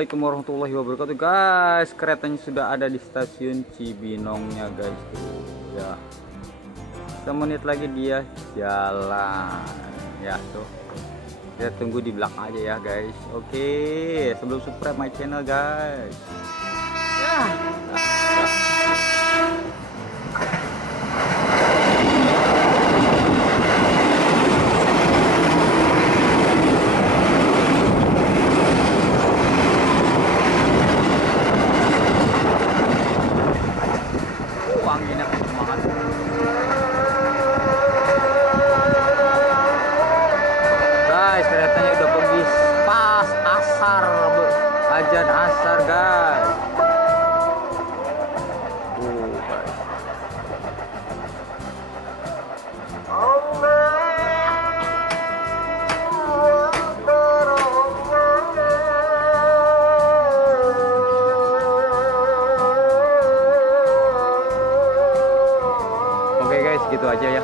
Assalamualaikum warahmatullahi wabarakatuh guys. Keretanya sudah ada di stasiun Cibinongnya guys tuh ya. Semenit lagi dia jalan ya tuh. Kita tunggu di belakang aja ya guys. Oke, sebelum subscribe my channel guys ya. Anginnya kenceng banget guys, keretanya udah pergi pas asar, ajan asar guys. Guys. Oke guys, gitu aja ya.